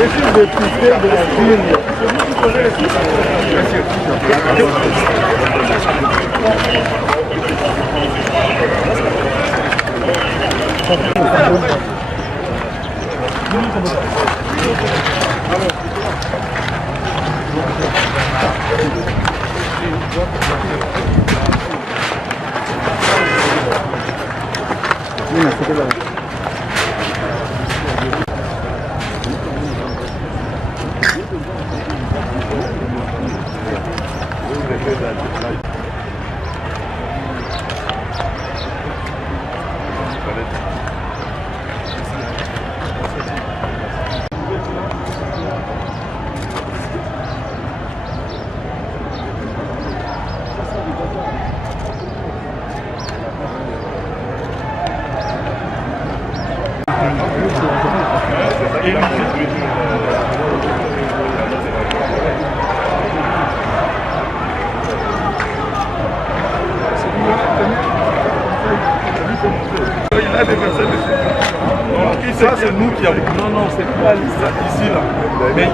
Je suis député de la ville. Ça c'est nous qui avons. Non, c'est pas ici là. Mais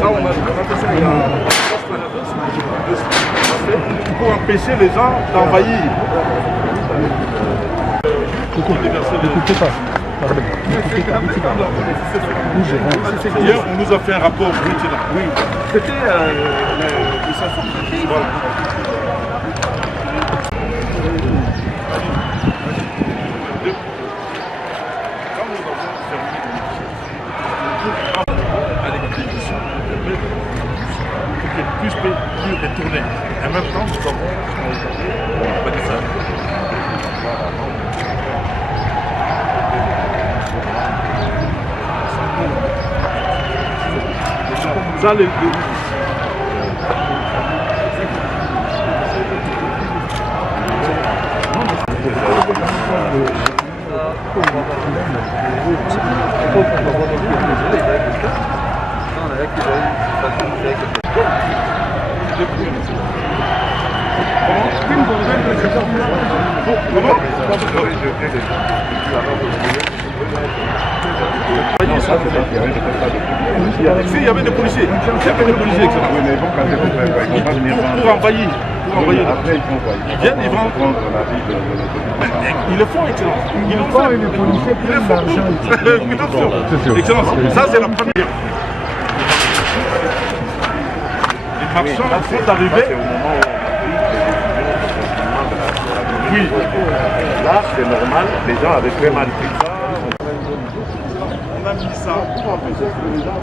ça on a fait ça il y a pour empêcher les gens d'envahir. N'écoutez pas. Hier on nous a fait un rapport brut là. Oui. C'était voilà. Plus détourner. En même temps, nous avons ça. Ça, les il y avait des policiers. Pour envahir. Après, ils vont ils viennent, ils vont prendre la vie de ils le font, excellence. Ils le font et les policiers prennent l'argent. Excellence, ça c'est la première. Les marchands sont arrivés. Oui. Là, c'est normal, les gens avaient très mal pris ça. On a mis ça pour empêcher que les gens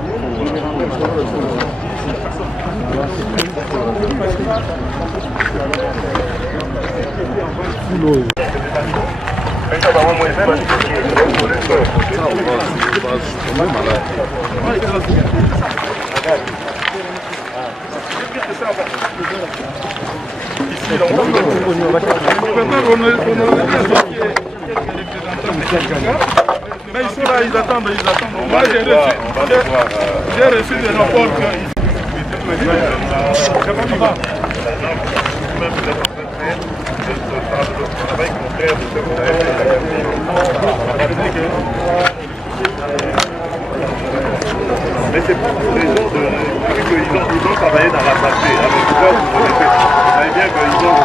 mais ils sont là, ils attendent. Moi, j'ai reçu des rapports que mais c'est pour les gens ils ont travaillé dans la santé. Avec quoi vous savez bien qu'ils ont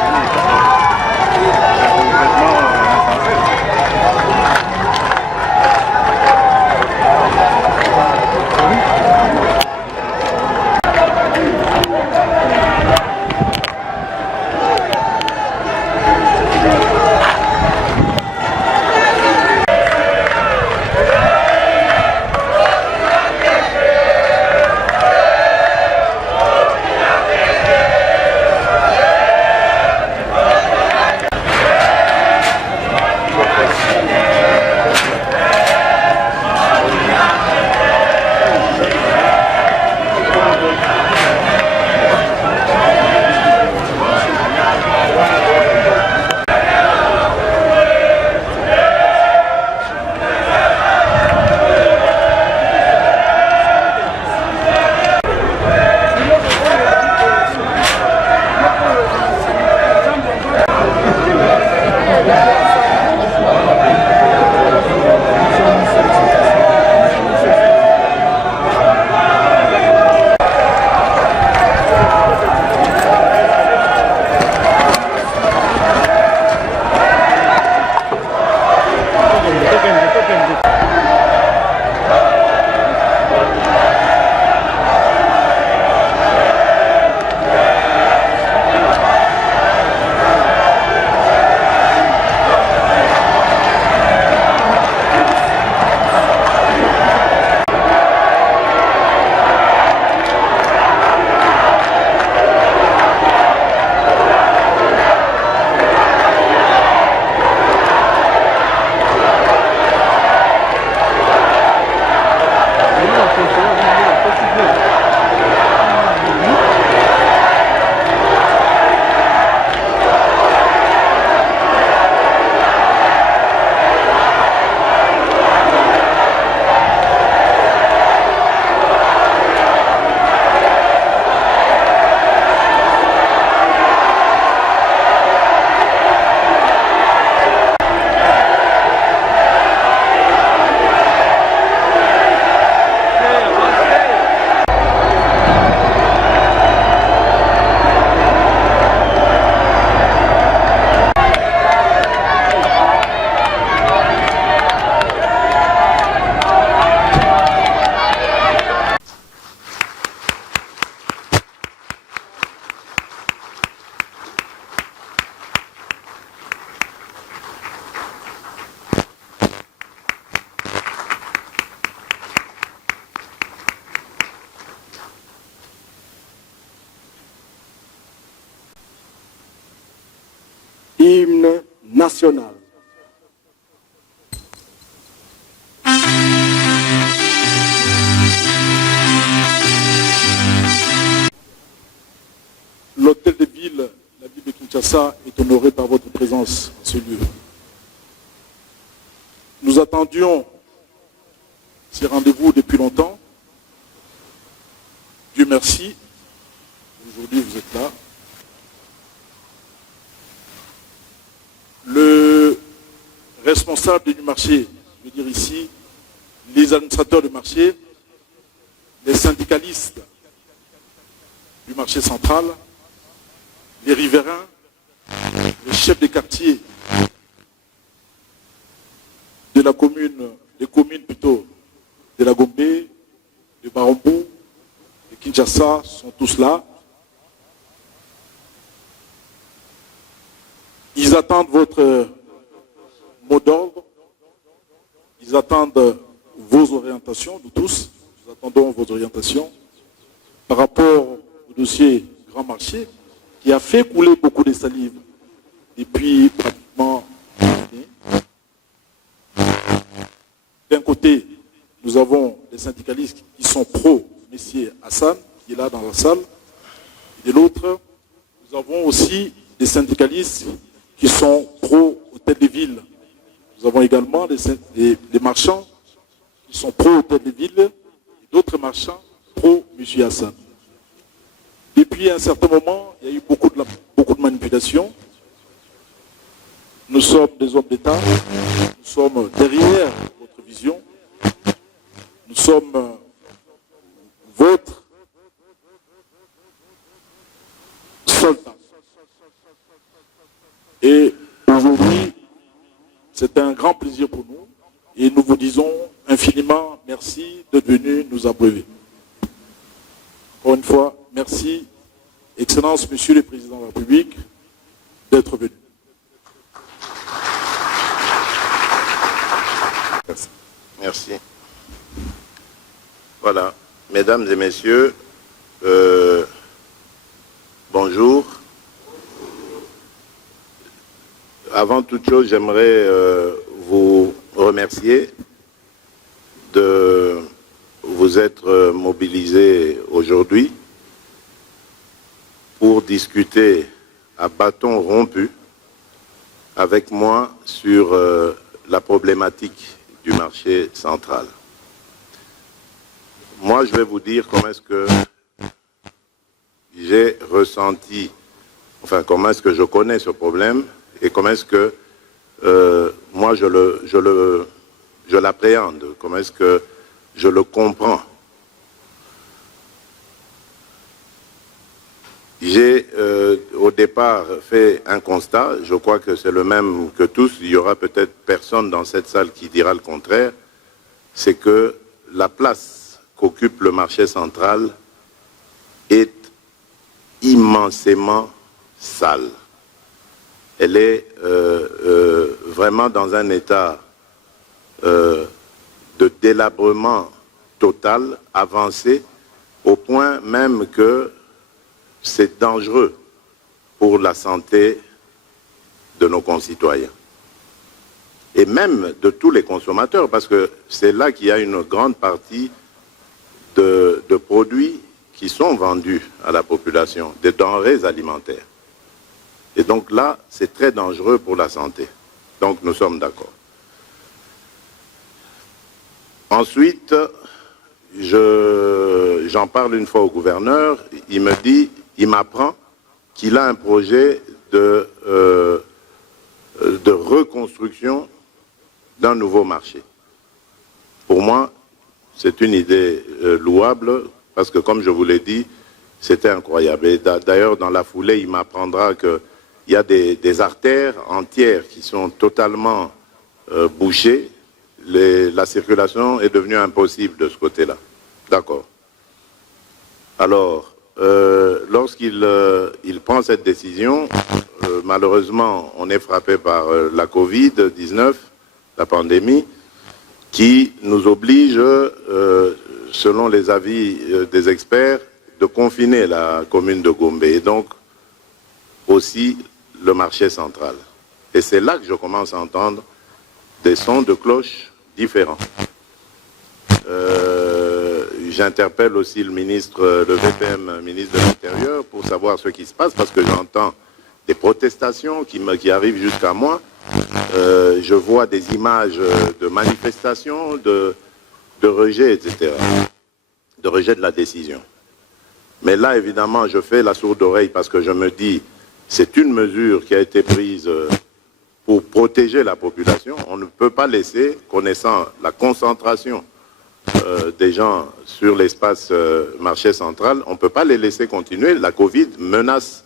Hymne national. L'hôtel de ville, la ville de Kinshasa, est honoré par votre présence en ce lieu. Nous attendions ces rendez-vous depuis longtemps. Dieu merci, aujourd'hui vous êtes là. Le responsable du marché, je veux dire ici, les administrateurs du marché, les syndicalistes du marché central, les riverains, les chefs de quartier de la commune, des communes plutôt, de la Gombe, de Barambou, de Kinshasa, sont tous là. Ils attendent votre mot d'ordre, ils attendent vos orientations, nous tous, nous attendons vos orientations par rapport au dossier Grand Marché, qui a fait couler beaucoup de salive depuis pratiquement une année. D'un côté, nous avons des syndicalistes qui sont pro-Messier Hassan, qui est là dans la salle. Et de l'autre, nous avons aussi des syndicalistes qui sont pro-Hôtel de Ville. Nous avons également des marchands qui sont pro-Hôtel de Ville et d'autres marchands pro-Monsieur Hassan. Depuis un certain moment, il y a eu beaucoup de manipulations. Nous sommes des hommes d'État, nous sommes derrière votre vision, nous sommes votre soldat. Et aujourd'hui, c'est un grand plaisir pour nous et nous vous disons infiniment merci d'être venus nous abreuver. Encore une fois, merci, Excellence, Monsieur le Président de la République, d'être venu. Merci. Voilà, mesdames et messieurs, bonjour. Avant toute chose, j'aimerais vous remercier de vous être mobilisés aujourd'hui pour discuter à bâton rompu avec moi sur la problématique du marché central. Moi, je vais vous dire comment est-ce que j'ai ressenti, enfin comment est-ce que je connais ce problème et comment est-ce que moi je l'appréhende, comment est-ce que je le comprends. J'ai au départ fait un constat, je crois que c'est le même que tous, il y aura peut-être personne dans cette salle qui dira le contraire, c'est que la place qu'occupe le marché central est immensément sale. Elle est vraiment dans un état de délabrement total, avancé, au point même que c'est dangereux pour la santé de nos concitoyens. Et même de tous les consommateurs, parce que c'est là qu'il y a une grande partie de produits qui sont vendus à la population, des denrées alimentaires. Et donc là, c'est très dangereux pour la santé. Donc nous sommes d'accord. Ensuite, j'en parle une fois au gouverneur, il m'apprend qu'il a un projet de reconstruction d'un nouveau marché. Pour moi, c'est une idée louable, parce que comme je vous l'ai dit, c'était incroyable. Et d'ailleurs, dans la foulée, il m'apprendra qu'il y a des artères entières qui sont totalement bouchées. La circulation est devenue impossible de ce côté-là. D'accord. Alors, lorsqu'il prend cette décision, malheureusement, on est frappé par la Covid-19, la pandémie, qui nous oblige, selon les avis des experts, de confiner la commune de Gombe et donc aussi le marché central. Et c'est là que je commence à entendre des sons de cloche différents. J'interpelle aussi le ministre, le VPM, ministre de l'Intérieur, pour savoir ce qui se passe, parce que j'entends des protestations qui arrivent jusqu'à moi. Je vois des images de manifestations, de rejet, etc., de rejet de la décision. Mais là, évidemment, je fais la sourde oreille parce que je me dis, c'est une mesure qui a été prise pour protéger la population. On ne peut pas laisser, connaissant la concentration des gens sur l'espace marché central, on ne peut pas les laisser continuer. La Covid menace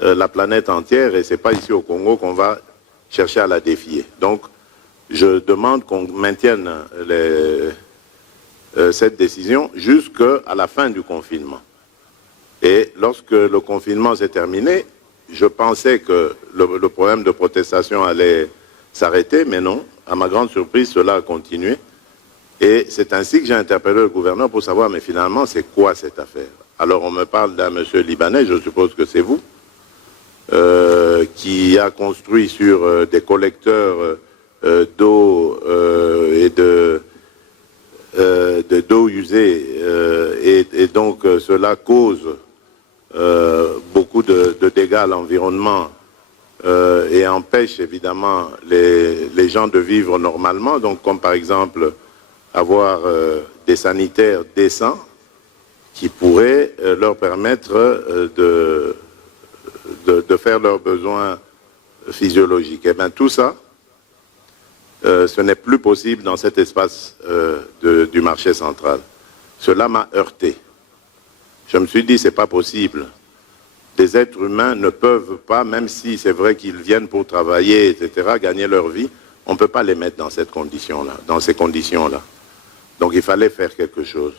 la planète entière et ce n'est pas ici au Congo qu'on va chercher à la défier. Donc, je demande qu'on maintienne cette décision jusqu'à la fin du confinement. Et lorsque le confinement s'est terminé, je pensais que le problème de protestation allait s'arrêter, mais non. À ma grande surprise, cela a continué. Et c'est ainsi que j'ai interpellé le gouverneur pour savoir, mais finalement, c'est quoi cette affaire? Alors, on me parle d'un monsieur libanais, je suppose que c'est vous, qui a construit sur des collecteurs d'eau et d'eau usée, et donc cela cause beaucoup de dégâts à l'environnement et empêche évidemment les gens de vivre normalement, donc comme par exemple avoir des sanitaires décents qui pourraient leur permettre de faire leurs besoins physiologiques. Et bien tout ça, ce n'est plus possible dans cet espace du marché central. Cela m'a heurté. Je me suis dit, c'est pas possible. Des êtres humains ne peuvent pas, même si c'est vrai qu'ils viennent pour travailler, etc., gagner leur vie, on ne peut pas les mettre dans cette condition-là, dans ces conditions-là. Donc il fallait faire quelque chose.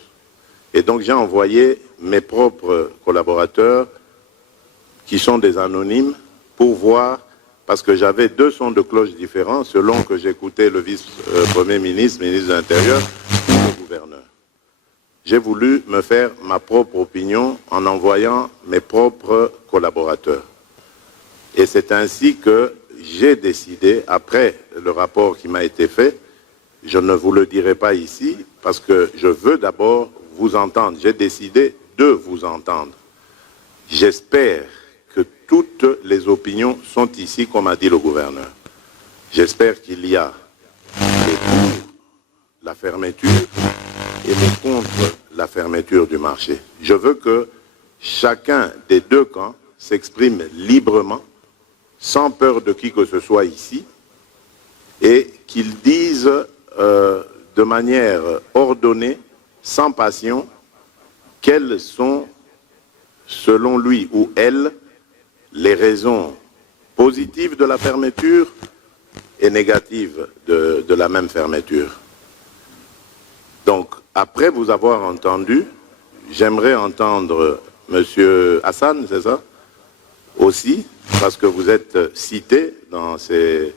Et donc j'ai envoyé mes propres collaborateurs, qui sont des anonymes, pour voir, parce que j'avais deux sons de cloche différents, selon que j'écoutais le vice-premier ministre, ministre de l'Intérieur, ou le gouverneur. J'ai voulu me faire ma propre opinion en envoyant mes propres collaborateurs. Et c'est ainsi que j'ai décidé, après le rapport qui m'a été fait, je ne vous le dirai pas ici, parce que je veux d'abord vous entendre. J'ai décidé de vous entendre. J'espère que toutes les opinions sont ici, comme a dit le gouverneur. J'espère qu'il y a les pour la fermeture et les contre la fermeture du marché. Je veux que chacun des deux camps s'exprime librement, sans peur de qui que ce soit ici, et qu'ils disent de manière ordonnée, sans passion, quelles sont, selon lui ou elle, les raisons positives de la fermeture et négatives de la même fermeture. Donc, après vous avoir entendu, j'aimerais entendre M. Hassan, c'est ça? Aussi, parce que vous êtes cité dans cette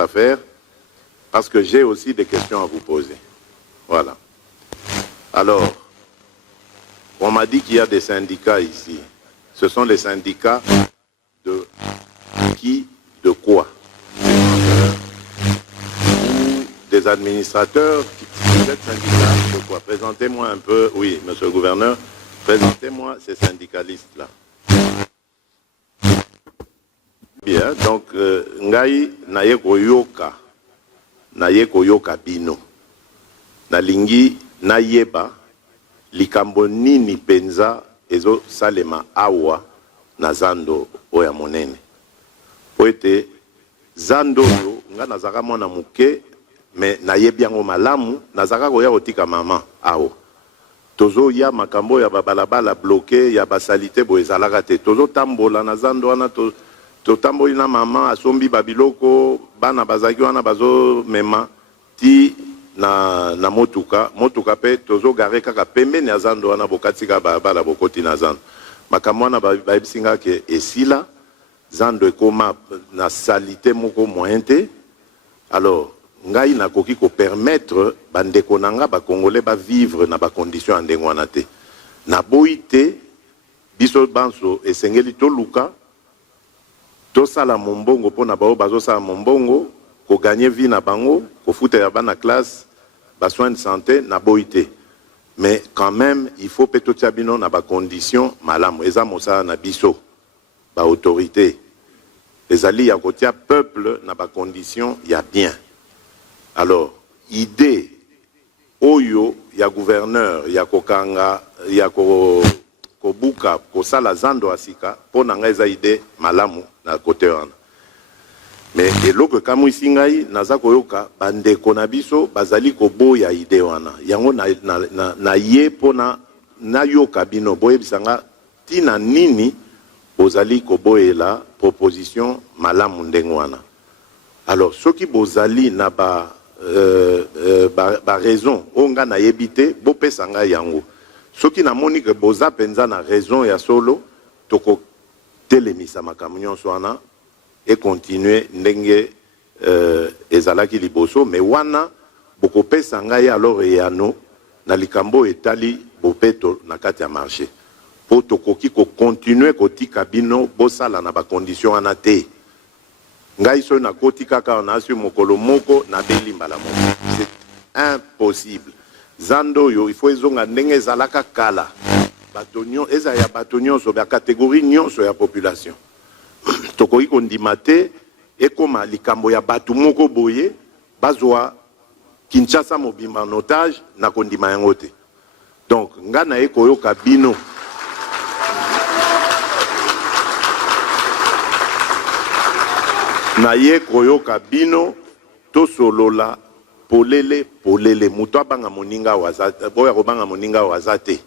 affaire, parce que j'ai aussi des questions à vous poser. Voilà. Alors, on m'a dit qu'il y a des syndicats ici. Ce sont les syndicats de qui, de quoi? Ou des administrateurs qui vous êtes syndicats de quoi? Présentez-moi un peu, oui, monsieur le gouverneur, présentez-moi ces syndicalistes-là. Bien, donc, ngai naye koyoka bino. Nalingi nayeba likambo nini penza ezo salema awa na zando oya monene. Poete zando yo nga nazaka mwana muke me nayebi yango malamu nazaka koya kotika mama awa. Tozo ya makambo ya babalabala bloqué ya basalite bo ezalaka te. Tozo tambola na zando wana totamboli na mama asombi babiloko bana bazaki wana bazo mema ti na motuka pe tozo gare kaka pembeni ya zando wana bokatika bala bokoti na zando makambo wana bayebisinga ke esila zando ekoma na salite moko moyen te. Alors ngai nakoki ko permettre bandeko nanga ba congolais ba vivre na ba condition ndenge wana te na boyi te biso banso esengeli toluka tosala mombongo pona bao bazosala mombongo ko gagner vie na bango ko futa ya bana classe ba soins de santé na boité. Mais quand même il faut peto tiabino na ba conditions malamu eza mosala na biso ba autorité ezali ya kotia peuple na ba conditions ya bien. Alors idée oyo ya gouverneur ya kokanga ya kobuka kosala zando asika pona nga eza idée malamu na côté wana. Mais eloko kamu isingai naza koyoka bandeko na biso bazali koboya idée wana yango na ye pona na yoka bino boye bisanga tina nini bozali koboyela proposition malamu ndenge wana. Alors soki bozali na ba raison onga na yebite bo pesa nga yango soki na moni ke boza penza na raison ya solo toko telemisa makambo nyonso wana et continuer ndenge ezalaki liboso mais wana boko pesa nga ya alors yano na likambo etali bopeto na kati ya marché po tokoki ko continuer kotika bino bosala na ba condition wana te. Ngai so na koti kaka na asu mokolo moko na belimba la moko. C'est impossible. Zando yo il faut ezonga ndenge zalaka kala. Batonyo eza ya batonyo so ba catégorie nyonso ya population. Tokoki kondimate ekoma likambo ya batu moko boye bazwa Kinshasa mobimba en otage na kondima yango te. Donc ngana ekoyoka bino na ye koyoka bino to solola polele muto abanga moninga wazate boya kobanga moninga wazate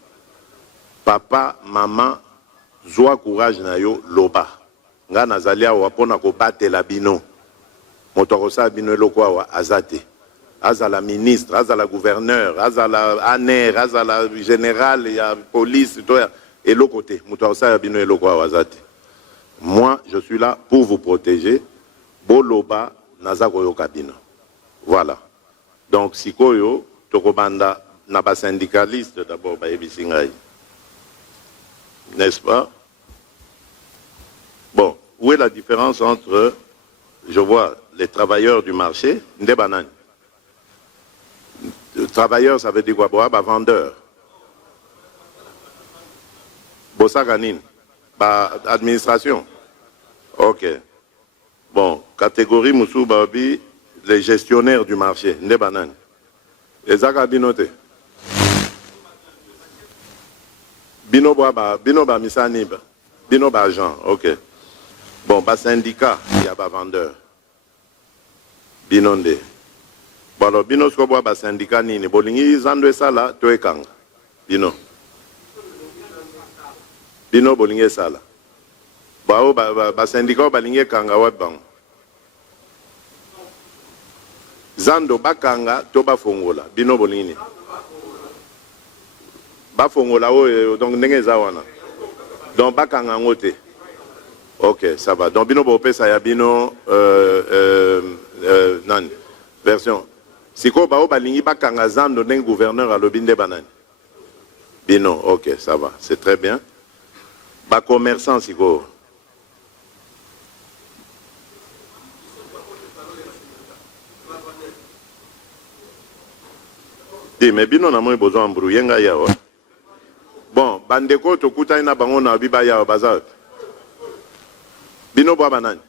papa mama zwa courage na yo loba nga nazali awa pona kobatela bino moto akosala bino eloko awa azate azala ministre azala gouverneur azala aner azala général ya police to eloko te moto akosala bino eloko awa azate. Moi je suis là pour vous protéger. Boloba nazako yo kabino. Voilà. Donc sikoyo tokobanda na ba syndicaliste d'abord ba ebisingai. N'est-ce pas? Bon, où est la différence entre je vois les travailleurs du marché, ndebanan. Travailleurs ça veut dire quoi? Ba vendeur. Bosakanin. Ba administration. OK. Bon, catégorie Moussou Babi, les gestionnaires du marché, Ndebanan. Les agabinote. Binoba Misaniba. Binoba agent, ok. Bon, bas syndicat, il y a bas vendeur. Binonde. Bon, alors, bino skobo bas syndicat nini. Bolingi zandwe sala, toe kanga. Bino. Bino bolingi sala. Bao ba syndicat balinge kanga wabang zando bakanga to bafongola bino bolini bafongola o donc ndenge za wana donc bakanga ngote. OK, ça va. Donc bino bo pesa ya bino nan version siko bao balingi bakanga zando ndenge gouverneur alobinde banani bino. OK, ça va, c'est très bien. Ba commerçant siko mais bino na moi besoin embrouiller nga ya. Bon, bandeko to kuta ina bango na biba ya bazar. Bino bwa banani.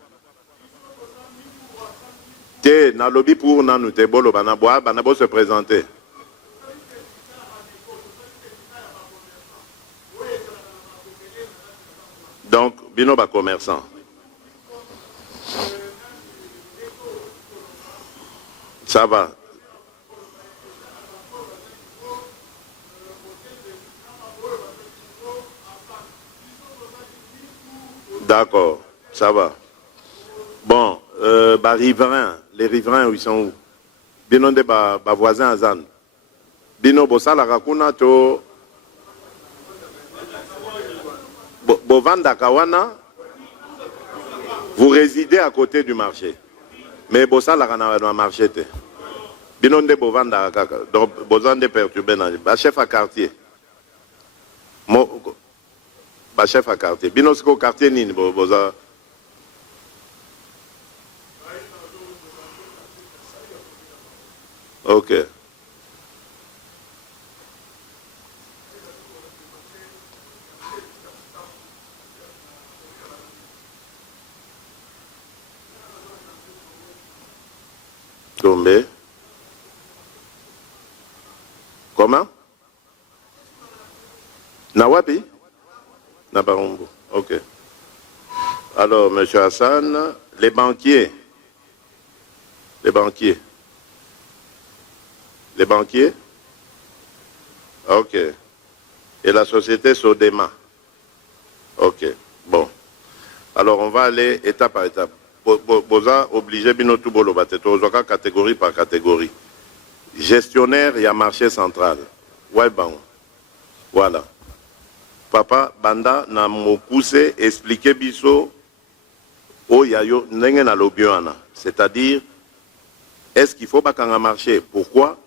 Te na lobby pour nanu te bolo bana bwa bana bo se présenter. Donc bino ba commerçant. Ça va. D'accord, ça va. Bon, riverains, les riverains, ils sont où? Bino de voisins à Zan. Bino bosala rakuna to bovanda kawana. Vous résidez à côté du marché. Mais bosala kana na marché te. Bino de bovanda kaka. Donc besoin de perturber na chef à quartier. Chef à quartier. Bino siko quartier nini boza. Ok. Tombé. Comment? Nawapi? Nabarumbu. Ok. Alors, M. Hassan, les banquiers. Les banquiers. Les banquiers? Ok. Et la société Sodema? Ok. Bon. Alors, on va aller étape par étape. Boza obligé binotu bolo bateto catégorie par catégorie. Gestionnaire, il y a marché central. Ouais, bon. Voilà. Papa Banda na mokuse expliquer biso o yayo nenge na lobiana. C'est-à-dire, est-ce qu'il faut bakanga marché? Pourquoi?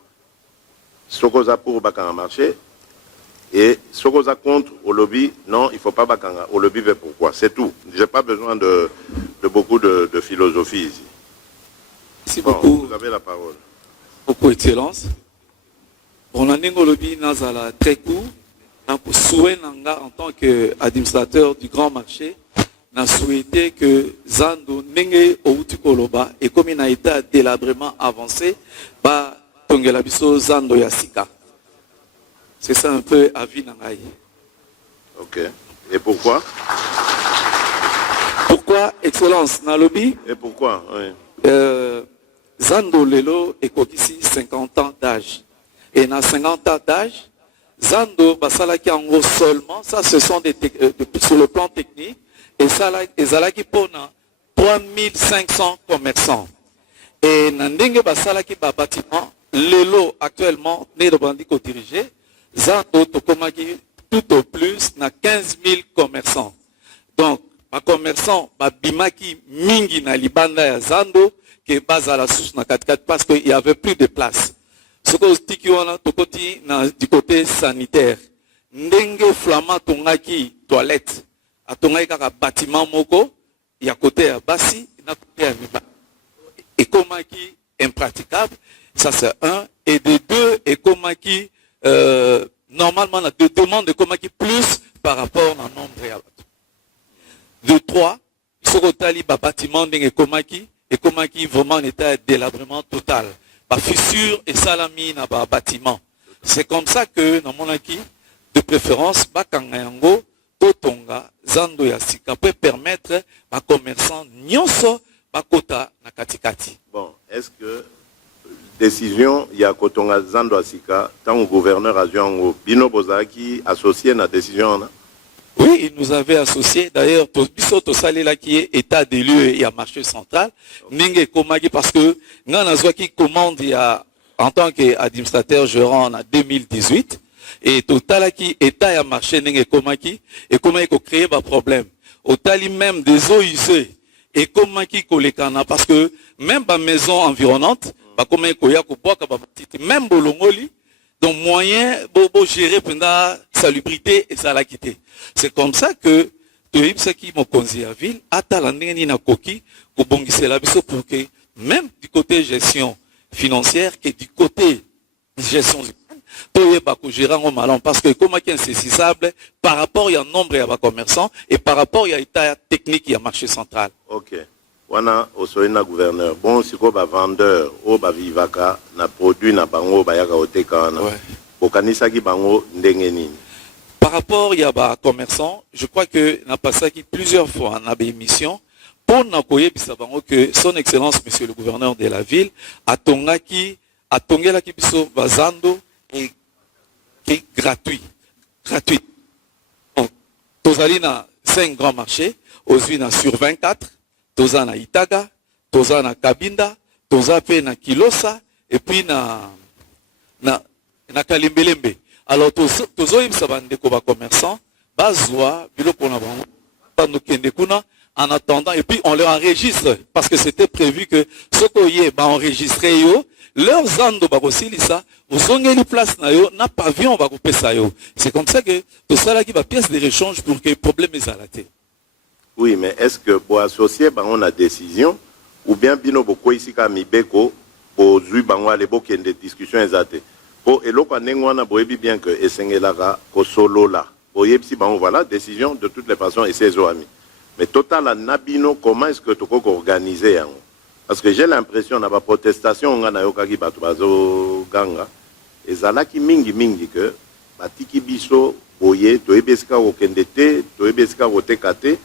Sokoza pour bakanga marché. Et Sokoza contre au lobby, non, il ne faut pas bakanga. Au lobby, mais pourquoi? C'est tout. Je n'ai pas besoin de beaucoup de philosophie ici. Merci bon, beaucoup. Vous avez la parole. Beaucoup Excellence. On a un lobby nazala très court. Souhait en tant qu'administrateur du grand marché, n'a souhaité que Zando Nenge Outukoloba et comme il a été délabrement avancé, bah Tongelabiso Zando Yasika. C'est ça un peu avis Nangaï. Ok. Et pourquoi? Pourquoi, Excellence, dans le lobby? Et pourquoi? Oui. Zando Lelo est ici 50 ans d'âge. Et dans 50 ans d'âge, Zando Basalaki en gros seulement, ça ce sont sur le plan technique, et Zalaki Pona 3500 commerçants. Et Nandenge Basalaki bâtiment, Lelo actuellement, né de Bandiko dirigé, Zando Tokomaki tout au plus na 15 000 commerçants. Donc, ma commerçant, ma bimaki mingi na libanda ya Zando, qui est base à la source na 4 parce qu'il n'y avait plus de place. Ce que du côté sanitaire, ndenge flama tongaki toilette, a tongaki kaka bâtiment moko, il y a côté à Bassi, na côté à Miba. Et komaki impraticable, ça c'est un. Et de deux, et komaki, normalement, on a deux demandes de komaki plus par rapport au nombre de de trois, Sokotali bâtiment ndenge komaki, et komaki vraiment en état de délabrement total. Ba fissure et salami na ba bâtiment. C'est comme ça que dans mon acquis, de préférence, Bakangayango, Totonga, Zando Yasika peut permettre à commerçants nyonso bakota na katikati. Bon, est-ce que décision il y a Kotonga Zando Yasika tant que gouverneur a Ziongo Bino Bozaki associé à la décision là? Oui, il nous avait associé. D'ailleurs, Bisoto Salela qui est état des lieux et à marché central, Ninge Komagi, parce que Nana qui commande il y a, en tant qu'administrateur gérant en 2018, et Totala qui état à marché Ninge Komagi, et comment il a créé un problème. Au tali même des eaux usées, et comment il a parce que même la maison environnante, comment il a même Bolongoli, donc moyen pour gérer pendant salubrité et ça l'a quitté. C'est comme ça que qui m'a conseillé à ville, atalandeni na koki, pour que même du côté gestion financière que du côté gestion parce que comme c'est insaisissable par rapport il y a un nombre de commerçants et par rapport il y a état technique il y a marché central. Ok. Wana osoina gouverneur bon siko ba vendeur o ba vivaka na produit na bango ba yaka oteka na okanisa ki bango ndenge nini. Par rapport il y a ba commerçant, je crois que n'a passé qui plusieurs fois en émission pour na koyebisa bango que son excellence monsieur le gouverneur de la ville a tongela ki biso bazando et qui gratuit. Donc tozali na 5 grands marchés, ozwi sur 24 toza na Itaga, toza na Kabinda, toza pe na Kilosa, et puis na Kalimbelembe. Alors, tozo yebisa bandeko ba commerçants, bazwa biloko na bango, tando kende kuna, en attendant, et puis on leur enregistre, parce que c'était prévu que soko ye ba enregistrer yo, leurs zando ba kosilisa, ozongeli place na yo, na pavillon ba kopesa yo. C'est comme ça que tout ça là qui va pièce de rechange pour que le problème est arrêté. Oui, mais est-ce que pour associer on a décision ou bien bino boko ici ka mibeko bozwi bango ale bokende discussion ezate po eloko ndenge wana boyebi bien que esengelaka kosolola boyebisi bango voilà décision de toutes les façons et ses amis mais total na bino comment est-ce que tokoko organiser yango parce que j'ai l'impression na ba protestation nga na yokaki bato bazoganga ezalaki mingi que batiki biso boye toyebi esika kokende te toyebi esika koteka te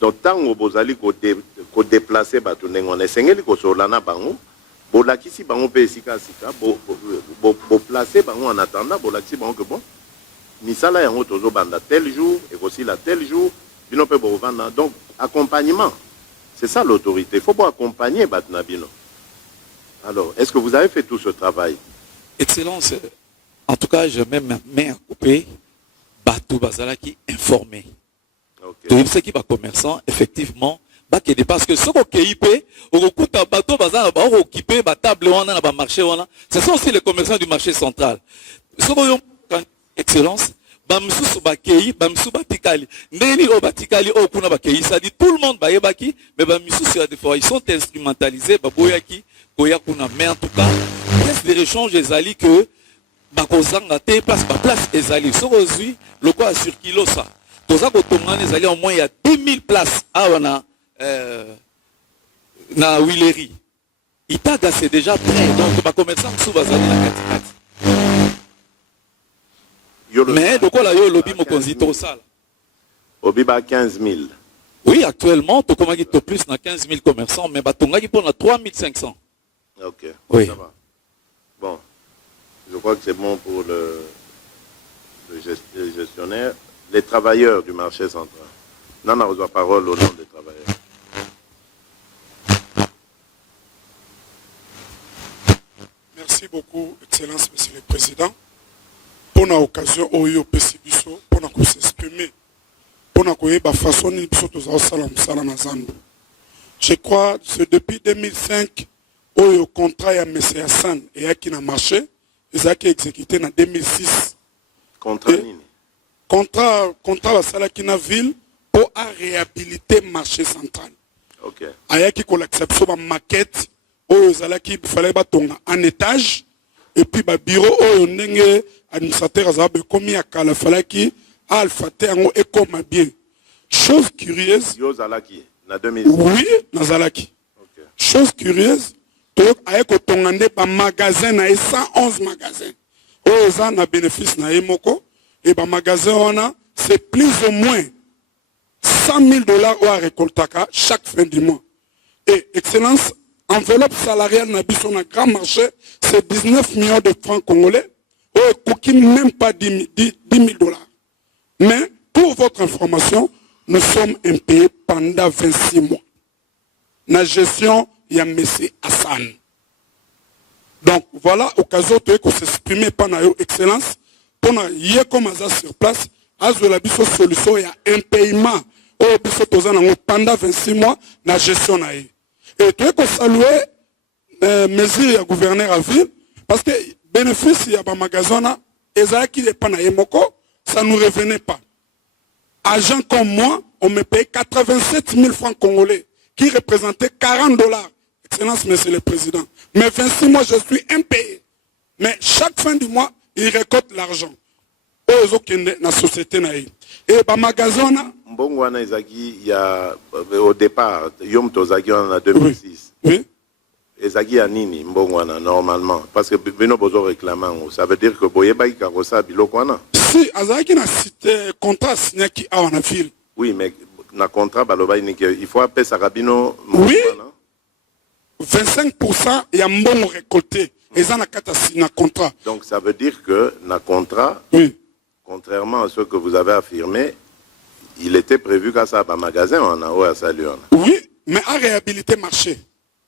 donc ntango bozali kodeplace bato ndenge wana esengeli kosolola na bango bolakisi bango mpe esika sika boplace bango en attendant bolakisi bango que bon misala yango tozobanda tel jour ekosila tel jour bino mpe bovanda donc accompagnement c'est ça l'autorité il faut pas accompagner bato na bino alors est-ce que vous avez fait tout ce travail? Excellence, en tout cas je mets ma main à couper bato bazalaki informé donc ce qui va commerçant effectivement parce que ce qu'on occupé au bateau bazar occupé ba table wana na ba marché wana ce sont aussi les commerçants du marché central ce qu'on excellence bamsusu bakei bamsusu batikali ndeni o batikali o kuna bakei ça dit tout le monde ba yebaki mais bamsusu ya des fois ils sont instrumentalisés baboyaki koya kuna mais en tout cas pièce de rechange ezali que bakozanga te place ezali so kozui loko a sur kilo ça toza kotongana ezali au moins il y a 2000 places awana na Willery. Itaga c'est déjà prêt. Donc, ma commerçant sous bazali na katikati. Mais, donc, là, yo, lobby mo konzito sala. Obi ba 15 000. Oui, actuellement, tu komaki to plus na 15 000 commerçants, mais batongaki pour na 3500. Ok. Oui. Ça va. Bon. Je crois que c'est bon pour le gestionnaire. Les travailleurs du marché central. Nana reçoit parole au nom des travailleurs. Merci beaucoup, Excellence, Monsieur le Président. Pour l'occasion, Oyo Pesibiso, pour nous s'exprimer, pour nous la façon dont nous sommes. Je crois que c'est depuis 2005, Oyo contrat à M. Hassan et qui a marché, ils ont exécuté en 2006. Contrat nini? Contrat à Salakina ville pour réhabiliter le marché central. Ok. Ayaki ko l'acception de maquette. Oyo zalaki fallait batonga en étage et puis ba bureau oyo ndenge administrateur azabe komi akala falaki alfate yango ekoma bien chose curieuse yo zalaki na 2000 oui na zalaki okay. Chose curieuse to ayeko tonga nde ba magasin na 111 magasins oyo za na bénéfice na emoko et ba magasin wana c'est plus ou moins $100 000 au récoltaka chaque fin du mois et excellence enveloppe salariale n'a pas sur un grand marché, c'est 19 millions de francs congolais, ou même pas 10 000 $. Mais, pour votre information, nous sommes impayés pendant 26 mois. La gestion, il y a M. Hassan. Donc, voilà, occasion de s'exprimer pendant l'excellence, pour nous comme sur place, à la solution, il y a un paiement, pendant 26 mois, la gestion n'a eu. Et tu es saluer mesure du gouverneur à ville parce que bénéfice il y a un magasin et ça qui n'est pas na yemoko ça nous revenait pas. Agent comme moi on me paye 87 000 francs congolais qui représentait $40. Excellence Monsieur le Président. Mais 26 mois je suis impayé. Mais chaque fin du mois il récolte l'argent. Aux autres na société na et ba magasin mbongo wana ezaki ya au départ yom tozaki en 2006 oui ezaki ya nini mbongo wana normalement parce que bino bozo réclamer ça veut dire que boyeba ki karosa biloko wana si azaki na cité contrat signé ki a na ville oui mais na contrat baloba ni que il faut appeler ça rabino oui 25% ya mbongo récolté eza na kata na contrat donc ça veut dire que na contrat oui contrairement à ce que vous avez affirmé, il était prévu qu'à ça, un magasin, on a ou à saluer. Oui, mais à réhabiliter marché.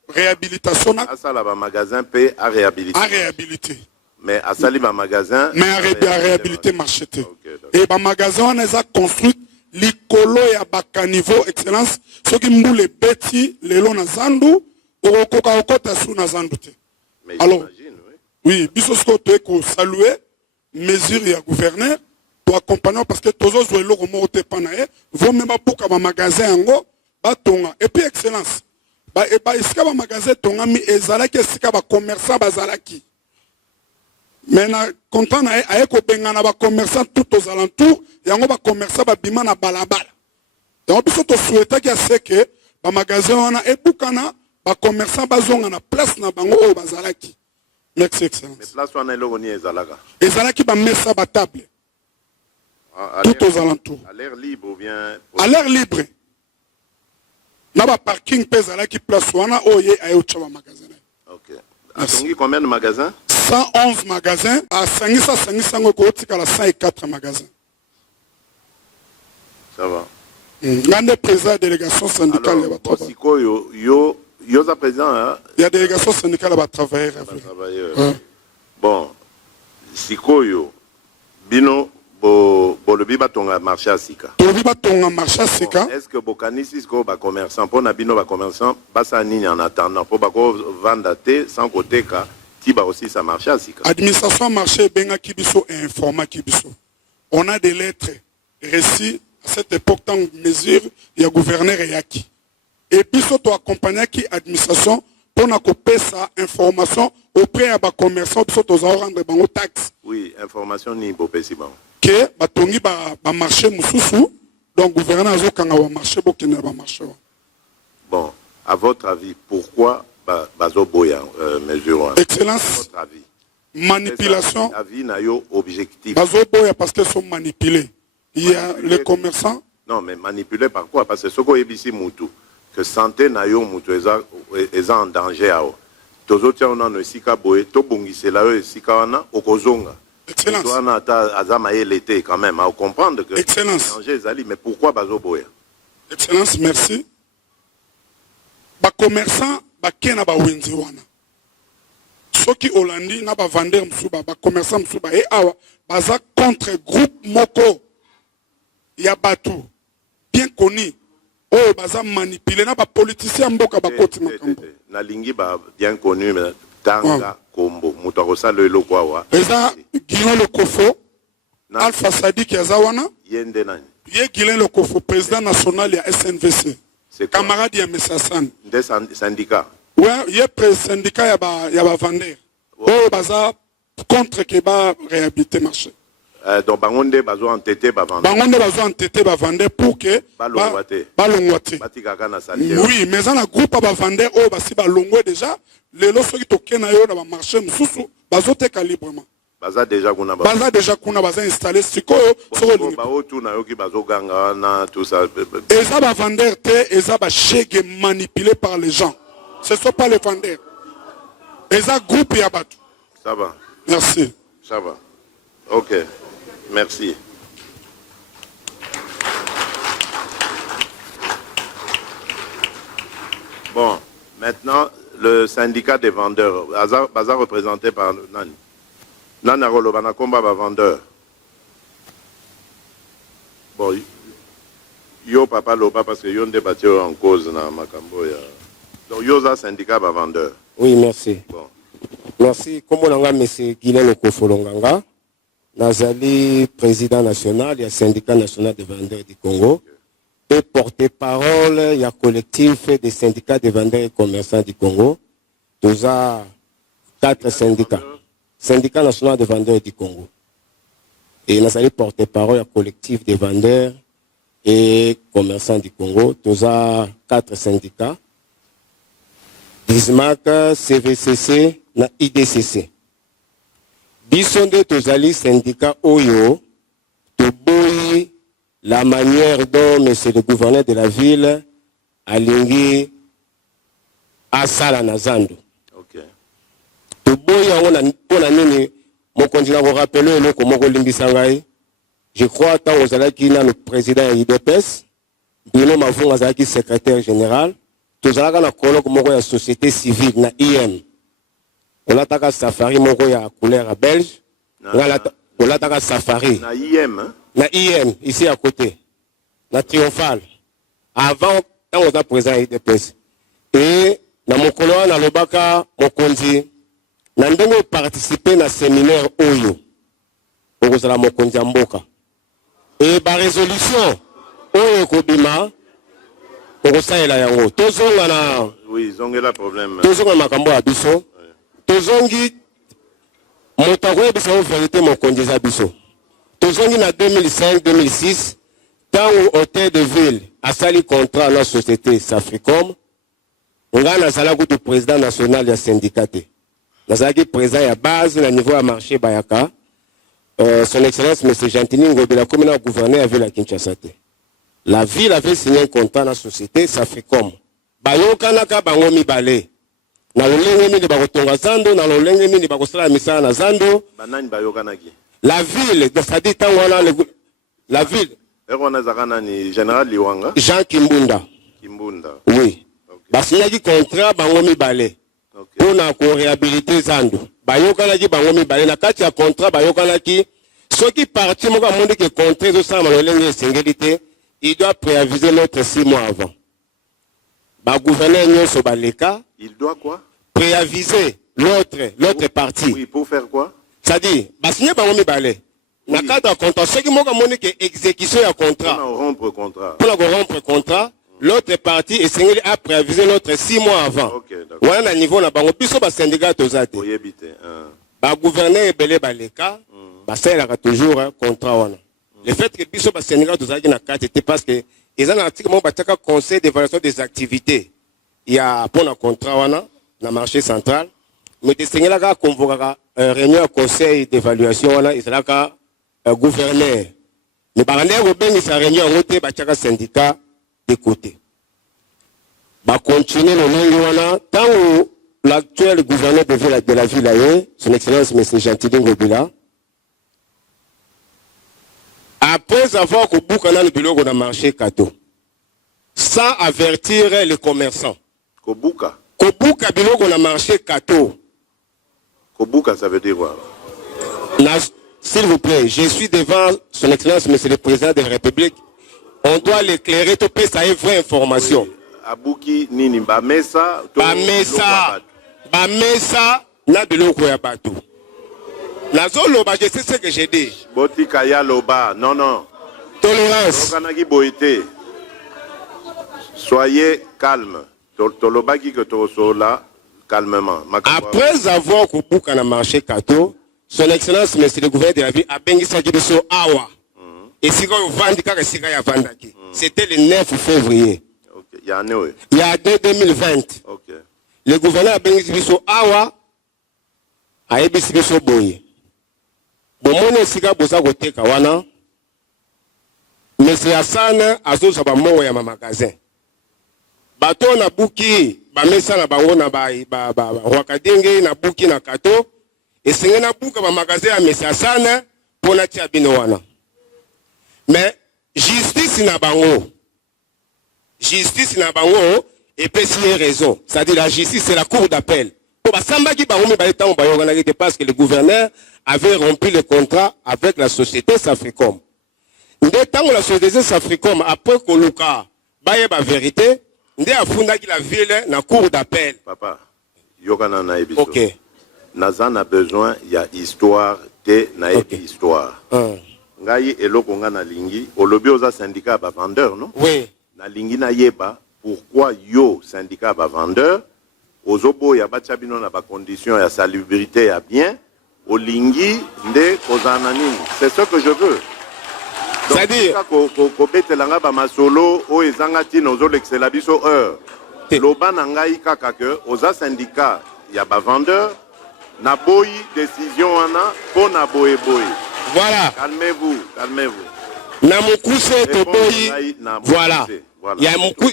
Réhabilitation. À ça, un magasin paye à réhabiliter. À réhabiliter. Mais à salir un magasin. Mais à réhabiliter marché. Okay, et un magasin, on a construit l'icolo et à bas niveau, excellence. Ce qui mou les bêtis, les lots na zandu, ou au coca au na zandu. Alors, oui, bisosko te ko saluer. Mesure ya gouverneur pour accompagner parce que tous les gens qui vont même pour que magasin et puis excellence esika ba magasin tongami ezalaki esika ba commerçant bazalaki. Mais na content na aye ko bengana ba commerçant tout aux alentours yango ba commerçant ba bima na balabala. Donc biso to souhaiter que c'est que ba magasin wana ebukana ba commerçant bazonga na place na bango o bazalaki. Merci excellence. Mais place wana eloko ni ezalaka. Ezalaki ba mesa ba table. Tout aux alentours. À l'air libre ou bien à l'air libre. Na ba parking pezalaki place wana oye ayo tchaba magasin. OK. Atongi combien de magasins? 111 magasins, à Sangisa Ngokotika, 104 magasins. Ça va. Ngande président de la délégation syndicale. Alors, yo président. Il y a délégation syndicale à travailler. Bon, Sikoyo, Bino, Bolobi Batonga marché à Sika. Bolobi Batonga marché à Sika. Est-ce que Bokanisi Sko ba commerçant, pour Nabino ba commerçant, basa nini en attendant, pour Bako vendre sans côté ka. Aussi ça marche à Sika. Administration marché benga kibiso et informa kibiso. On a des lettres récits à cette époque tant mesure il y a gouverneur et yaki. Et puis surtout accompagner qui administration pour na copier sa information auprès à ba commerçants surtout aux rendre bango taxe. Oui, information ni bopesiba. Que ba tongi ba marché mususu donc gouverneur azo kanga ba marché bokena ba marché. Bon, à votre avis pourquoi Bazoboya mesure. Excellence. Votre avis. Manipulation. Avis n'a eu objectif. Bazoboya parce qu'ils sont manipulés. Il y a les commerçants. Non, mais manipulés par quoi? Parce que ce qu'on est ici, Moutou, que santé n'a eu Moutou, est en danger. Tozo tia on a no sika boye, to bongise la yo sika wana okozonga. Excellence. Toi na ta azama l'été quand même, à comprendre que. Excellence. Danger zali, mais pourquoi Bazoboya? Excellence, merci. Ba commerçant ba kena ba wenzi wana. Soki Hollandi na ba vendeur msuba ba commerçant msuba e awa baza contre groupe moko ya batu bien connu. Oh baza manipulé na ba politicien mboka ba koti makambo. Na lingi ba bien connu mais tanga kombo muto akosa le lokwa wa. Eza Guillaume Lekofo Alpha Sadiq Yazawana. Yende nani? Ye Guillaume Lekofo président national ya SNVC. Camarade ya Messassan. Des syndicats. Ouais, il y a un syndicat ya ba vendeur. Oh baza contre que ba réhabiliter marché. Donc bangonde bazo entêté ba vendeur. Bangonde bazo entêté ba vendeur pour que ba longwate. Batika na salier. Oui, mais on a groupe ba vendeur oh basi ba longwe déjà les loso qui tokena yo na ba marché mususu bazo teka librement. Baza déjà kuna baza installé sikoyo soko ba otu na yo ki bazo ganga na tout ça. Et ça ba vendeur te et ça ba chèque manipulé par les gens. Ce ne sont pas les vendeurs. Et ça groupe ya batu. Ça va. Merci. Ça va. OK. Merci. Bon, maintenant le syndicat des vendeurs, baza représenté par Nani. Nana Rolobana combat ba vendeur. Bon, yo papa loba parce que yo débattu en cause na makambo ya. Donc yoza syndicat ba vendeur. Oui, merci. Bon. Merci. Comme on a M. Guilin Okofolonganga, Nazali, président national, il y a syndicat national des vendeurs du Congo, et porte-parole, il y a collectif des syndicats des vendeurs et commerçants du Congo. Nous avons 4 syndicats. Syndicat national des vendeurs du Congo. Et Nazali porte-parole, il y a collectif des vendeurs et commerçants du Congo. Nous avons 4 syndicats. Bismarck, CVCC, na IDCC. Bisonde tozali syndicat Oyo, Toboyi, la manière dont monsieur le gouverneur de la ville a lingi Asala Nazando. OK. Toboyi, on a nini, mon continent vous rappelle le comment Limbisangai. Je crois tant aux alaki na le président IDPS, Bruno Mavung azalaki secrétaire général. Tozalaka na koloko moko ya société civile na IM. On ataka safari moko ya couleur belge. On ataka safari. Na IM. Hein? Na IM ici à côté. Na Triomphal. Avant quand on a présent IDPS. Et na mokolo na lobaka mokonzi na ndenge participer na séminaire oyo. Okozala mokonzi mboka. Et ba résolution oyo kobima. Oui, Oui, ils ont eu le problème. tozonga makambo ya biso tozongi moto akoyebisa o vérité mokonzi eza biso tozongi na 2005-2006 ntango hôtel de ville asali contrat na société Safricom ngai nazala kutu président national ya syndicat te nazalaki président ya base na niveau ya marché bayaka son excellence M. Gentini Ngobila comme na gouverneur ya ville ya Kinshasa te. La ville avait signé un contrat na société Safricom bayokanaka bango mibale na lolenge mini bakotonga zando na lolenge mini bakosala misala na zando Banani bayokanaki. la ville c'est-à-dire ntango wana la ville On a ni général Liwanga. Jean Kimbunda Kimbunda. oui basinyaki contrat bango mibale mpona koréhabilite zando bayokanaki bango mibale na kati ya contrat bayokanaki soki parti moko amondi ke contrat ezosalama lolenge esengeli te il doit préaviser l'autre 6 mois avant bagouverneur nyonso baleka Il doit quoi? préaviser l'autre partie. Oui, pour faire quoi? C'est-à-dire, signer bango mibale. Na cadre contrat, ce qui m'a montré que exécution ya contrat. Pour rompre contrat. Pour rompre contrat, l'autre partie est signé à préaviser l'autre 6 mois avant. Ok, d'accord. Voilà na niveau na bango biso ba syndicat tozate. Pour y habiter. Ba gouverneur belé baleka, ba ça toujours un contrat wana. Le fait que biso ba syndicat tozaki na carte était parce que ils ont un article mo bataka conseil d'évaluation des activités. Il y a pour un contrat wana na marché central. Mais distinguer la convoquera réunion au conseil d'évaluation wana isalaka gouverneur. Mais par exemple, il sa réunion en route bataka syndicat de côté. Ba continuer le langue wana tant où l'actuel gouverneur de la ville son excellence M. Gentili Ngobila après avoir que Boukana le bureau dans le marché Kato, sans avertir les commerçants. Kobuka. Kobuka biloko na marché Kato. Kobuka, ça veut dire quoi? S'il vous plaît, je suis devant son excellence, monsieur le président de la République. On doit l'éclairer, tout peut, ça est vraie information. Oui. Abuki nini bamesa na biloko ya bato. Nazo loba, je sais ce que j'ai dit. Boti kaya loba, non. Tolérance. Soyez calme. Toloba qui que tosola calmement. Après avoir coupé dans le marché Kato, son excellence, monsieur le gouverneur de la ville, a béni sa guérison awa. Et si vous vendez, c'était le 9 février. Il y a un an. Il y a 2020. Le gouverneur a béni sa guérison awa. A béni sa guérison boye. Bon, mon sika bosa côté kawana. Monsieur Hassan a zo saba mo ya magasin. Bato na buki ba mesa na bango na ba wakadenge na buki na Kato esenge na buka ba magasin ya Monsieur Hassan pona tia bino wana. Mais justice na bango et puis s'il y a raison, c'est-à-dire la justice c'est la cour d'appel. Pour basamba ki bango mi ba etango ba yogana parce que le gouverneur avait rompu le contrat avec la société Safricom. Ndé tango la société Safricom après koluka baye ba vérité, ndé afundaki la ville na cour d'appel. Papa, yogana na ebiso. OK. Nazan a besoin ya histoire te na histoire. Ngai eloko nga na lingi, olobi oza syndicat ba vendeur, non? Oui. Na lingi na yeba pourquoi yo syndicat ba vendeur ozobo ya bachabino na ba conditions ya salubrité ya bien. Olingi nde kozana nini. C'est ce que je veux. C'est-à-dire ko betelanga ba masolo o ezanga tino ozo l'excella biso heure. Loba na ngai kaka ke oza syndicat ya ba vendeur na boyi décision wana po na boye. Voilà. Calmez-vous. Na mukuse to boyi. Voilà. Il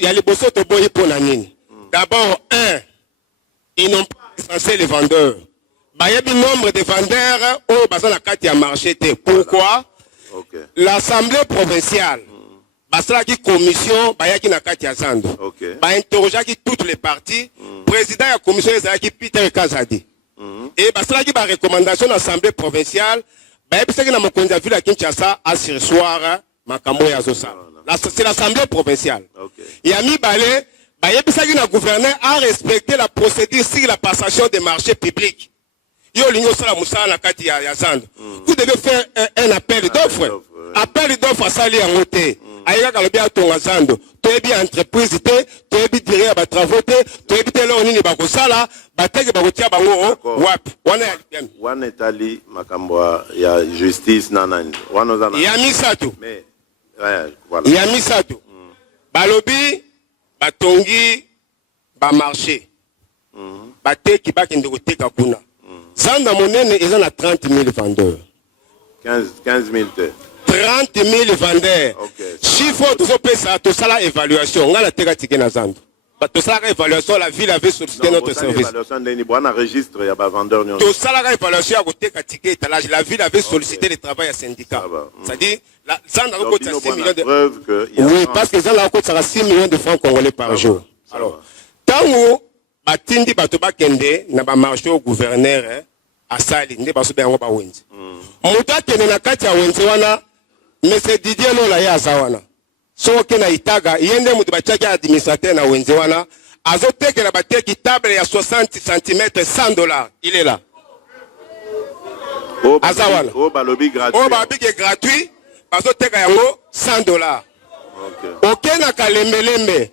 y a les bosso to boyi pour la nini. D'abord, ils n'ont pas censé les vendeurs. Il y a un nombre de vendeurs au bassin la carte à marché. Pourquoi? L'Assemblée provinciale, bassin qui commission, qui na carte à Zando. Interroger toutes les parties. Président de la commission qui Peter Kazadi. Et bassin qui ba recommandation de l'Assemblée provinciale, c'est que na mokonzi vu la Kinshasa à ce soir makambo ya zosa. C'est l'Assemblée provinciale. Il y a mis balé, le gouverneur a respecté la procédure sur la passation des marchés publics. Vous devez faire un appel d'offres. Appel d'offres à salir en hauteur. ayika kalobi atonga zando toyebi entreprise te toyebi dire ya travaux te toyebi te leo nini bakosala bateke bakotia bango wapi wana ya lipiami wana etali makambo ya justice nanani wana ozana ya misato mais voilà ya misato balobi batongi bamarché bateki bakende koteka kuna zanda monene eza na 30 000 vendeurs 15 000 te 30 000 vendeurs. Okay. Chiffre de ça, tout ça la évaluation. On a la terre tique na zando. Tout ça la évaluation, la ville avait sollicité notre service. L'évaluation d'un bon enregistre, il y a pas vendeur. Tout ça la évaluation à côté tique la ville avait sollicité le travail à syndicat. C'est-à-dire la zando a coûté 6 millions de. Oui, parce que zando a coûté 6 millions de francs congolais par jour. Alors, tant où batindi batoba kende na ba marché au gouverneur asali nde baso ba ngo ba wenzi. Muta kende na kati ya wenzi wana Monsieur Didier Lola ya zawana. So ke na itaga yende mutu bachaki administrateur na wenze wana azoteke na bateki table ya 60 cm $100. Il est là. Azawana. Oh balobi gratuit. Oh balobi gratuit. Azoteka yango $100. OK. OK na kalembelembe.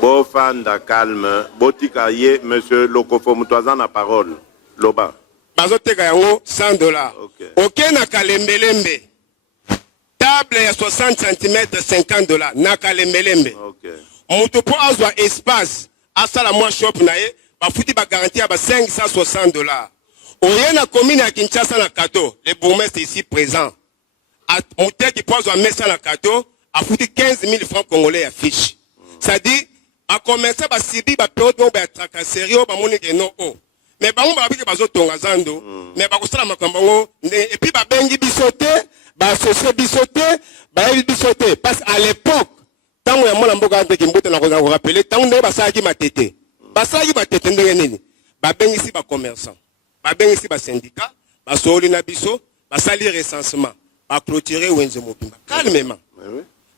Bo fanda calme. Botika ye monsieur Lokofo mutoza na parole. Loba. Bazoteka yango $100. Okay. OK na kalembelembe. Table ya 60 cm $50 na kalembelembe. Okay. Mutu po azwa espace asala mwa shop na ye bafuti ba garantie ba $560. Oye na commune ya Kinshasa na Kato, le bourgmestre ici présent. Muteki po azwa mesa na Kato, afuti 15 000 francs congolais ya fiche. Ça dit a commencé ba sibi ba période ba tracasserie ba moni ke non oh. Mais bango ba biki bazo tonga zando, mais ba kosala makambo ngo et puis ba bengi bisote, ba associé bisote, ba yebi bisote parce à l'époque tango ya mona mboka ante kimbuta na ko rappeler tango nde basaki matete. Basaki matete ndenge nini? Ba bengi si ba commerçant. Ba bengi si ba syndicat, ba soli na biso, ba sali recensement, ba clôturer wenze mobimba. Calmement.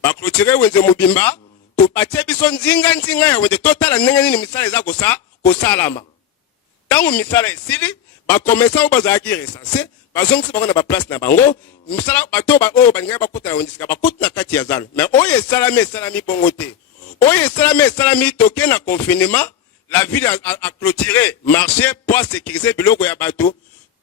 Ba clôturer wenze mobimba, to patie biso nzinga ya wenze total ndenge nini misala eza kosalama. Tango misala esili ba commerçant bazaki recensé bazongisi bango na ba place na bango misala bato ba o baninga bakuta na wendisika bakuta na kati ya zalo mais oyo esalami bongo te oyo esalami toke na confinement la ville a clôturé marché pour sécuriser biloko ya bato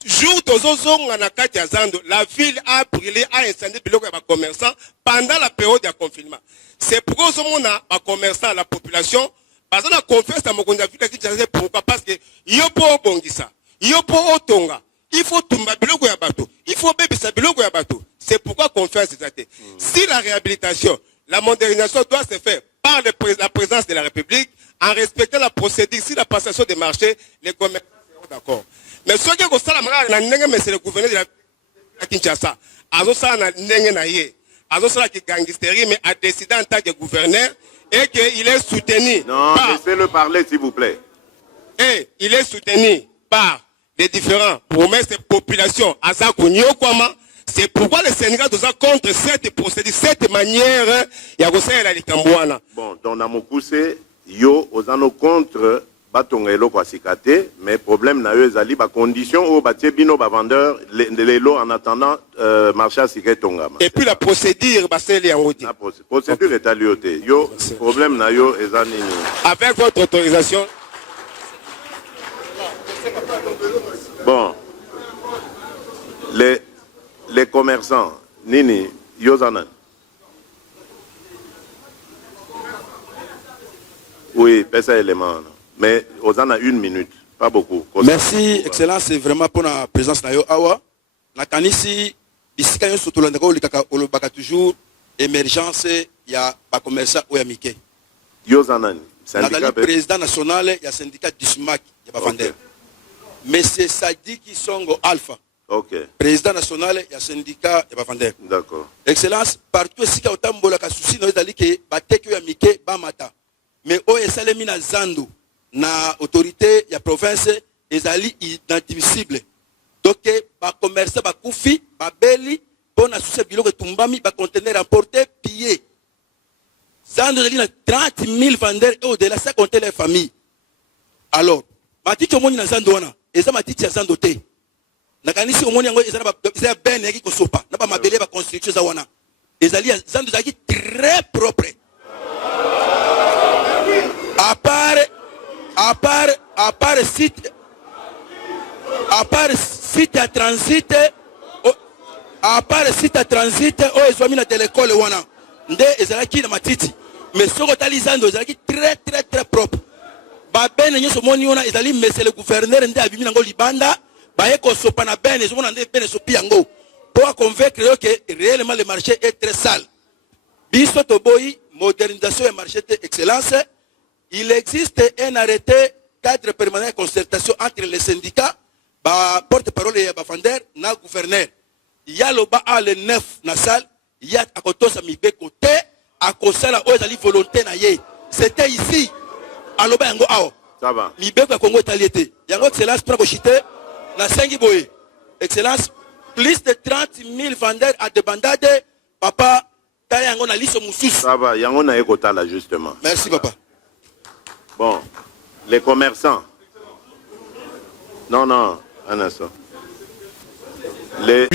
jour tozozonga na kati ya zando la ville a brûlé a incendié biloko ya ba commerçant pendant la période de confinement c'est pourquoi somona ba commerçant la population parce que la confiance à Mokonda ville qui disait pourquoi parce que yo po bongisa yo po otonga il faut tumba biloko ya bato il faut bebisa biloko ya bato c'est pourquoi confiance est si la réhabilitation la modernisation doit se faire par la présence de la République en respectant la procédure si la passation des marchés les commerçants seront d'accord mais ce qui est ça la ndenge mais c'est le gouverneur de la Kinshasa azo ça na ndenge na ye azo ça qui gangsterie mais a décidé en tant que gouverneur et qu'il est soutenu non, laissez-le parler s'il vous plaît. Et il est soutenu par les différents promesses de population. C'est pourquoi les Sénégalais sont contre cette procédure, cette manière. Bon, dans Namokuse, yo, osano contre Batongelo Kwasikate, mais problème na yo ezali ba condition au batiebino ba vendeur les lots en attendant marché à Siketongama. Et puis la procédure baseli yangoti. La procédure est alliotée. Yo problème na yo ezani. Avec votre autorisation. Bon. Les commerçants nini yozanan. Oui, pesa élément. Mais on en a 1 minute, pas beaucoup. Merci, Excellence, c'est vraiment pour la présence de Awa. La Kanisi, ici, quand on a toujours émergence, il y a un commerçant ou un Mickey. Yozanan, le président national, il y a un syndicat du SMAC, il y a pas vendeur. Mais c'est Sadi qui sont Alpha. Ok. Président national, il y a un syndicat, il y a pas vendeur. D'accord. Excellence, partout ici, quand on a un souci, il y a un Mickey, Bamata. Mais au Esalemi na Zando, na autorité ya province ezali inadmissible. Donc ba commerçant ba kufi ba beli pour na souci biloko tumbami ba conteneur emporté pillé. Zando ezali na 30 000 vendeurs et au-delà ça compter les familles. Alors, matiti omoni na Zando wana, eza matiti ya Zando te. Na kanisi omoni yango eza ben yaki kosopa, na ba mabele ba construction za wana. ezali zando ezalaki très propre. À part site à transit, oyo ezwami na telekole wana nde ezalaki na matiti, mais soko otali zando ezalaki très très très propre. Babene nyonso moni wana ezali monsieur le gouverneur nde abimi nango libanda baye kosopa na bene ezomona nde bene esopi yango pour convaincre que réellement le marché est très sale. Biso toboyi modernisation et marché de excellence. Il existe un arrêté cadre permanent de concertation entre les syndicats, porte-parole et vendeur, na gouverneur. Il y a le bas à le 9 na salle, il y a à côté de mi côté, à côté la aux volonté na ye. C'était ici. À l'oba yango ao. Ça va. Mi beko Congo italiété. Yango excellence pour cochiter na 5 boye. Excellence plus de 30 000 vendeurs à débandade. Papa, ta yango na liso mususu. Ça va, yango na ekota là justement. Merci papa. Bon, les commerçants. Non, un instant. Les...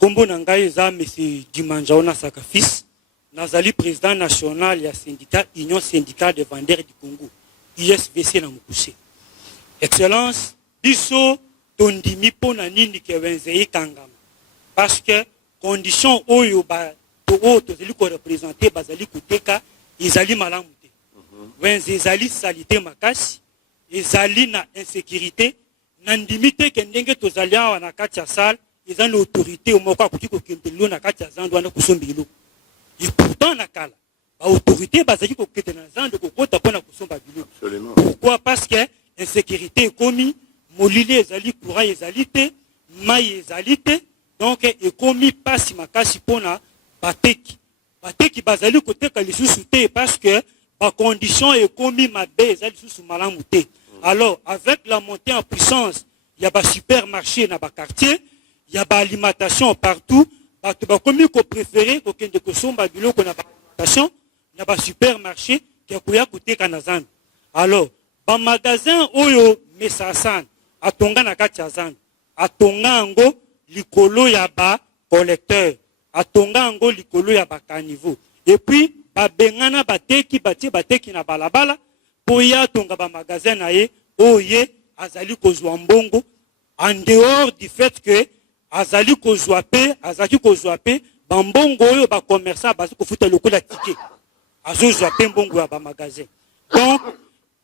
Kombo Nangaye za monsieur Dimanjaona Sakafis, nazali président national ya syndicat Union syndicale des vendeurs du Congo, USVC na Mukuse. Excellence, biso tondimi pona nini ke wenzei kangama. Parce que condition oyo ba to tozali ko représenter bazali kuteka izali malamu te. Wenze ezali salite makasi, ezali na insécurité, nandimite ke ndenge tozali awa na kati ya salle. Ils ont l'autorité au moment où ils na kati ya zando wana kusomba biloko. Et pourtant na kala, ba autorité bazaki ko kete na zando ko kota pona kusomba biloko. Pourquoi? Parce que insécurité est commis, molili ezali courant ezali te, mai ezali te, donc est commis pasi makasi pona bateki. Bateki bazali ko teka lisusu te parce que ba condition est commis mabe ezali lisusu malamu te. Alors avec la montée en puissance, il y a ba supermarché na ba quartier. Il y a l'alimentation partout. Comme qu'on préférait qu'aucun de consommateurs biloko na alimentation, na ba supermarché qui a coûté kanazan. Alors, ba magasin oyo mesasan atonga na kati ya zan. Atonga ngo likolo ya ba collecteur. Atonga ngo likolo ya ba caniveau. Et puis ba bengana bateki bateki na balabala po ya tonga ba magasin na ye oye azali kozwa mbongo en dehors du fait que azali kozwa pe bambongo oyo ba commerçant bazi ko futa lokola ticket azozwa pe mbongo ya ba magasin. Donc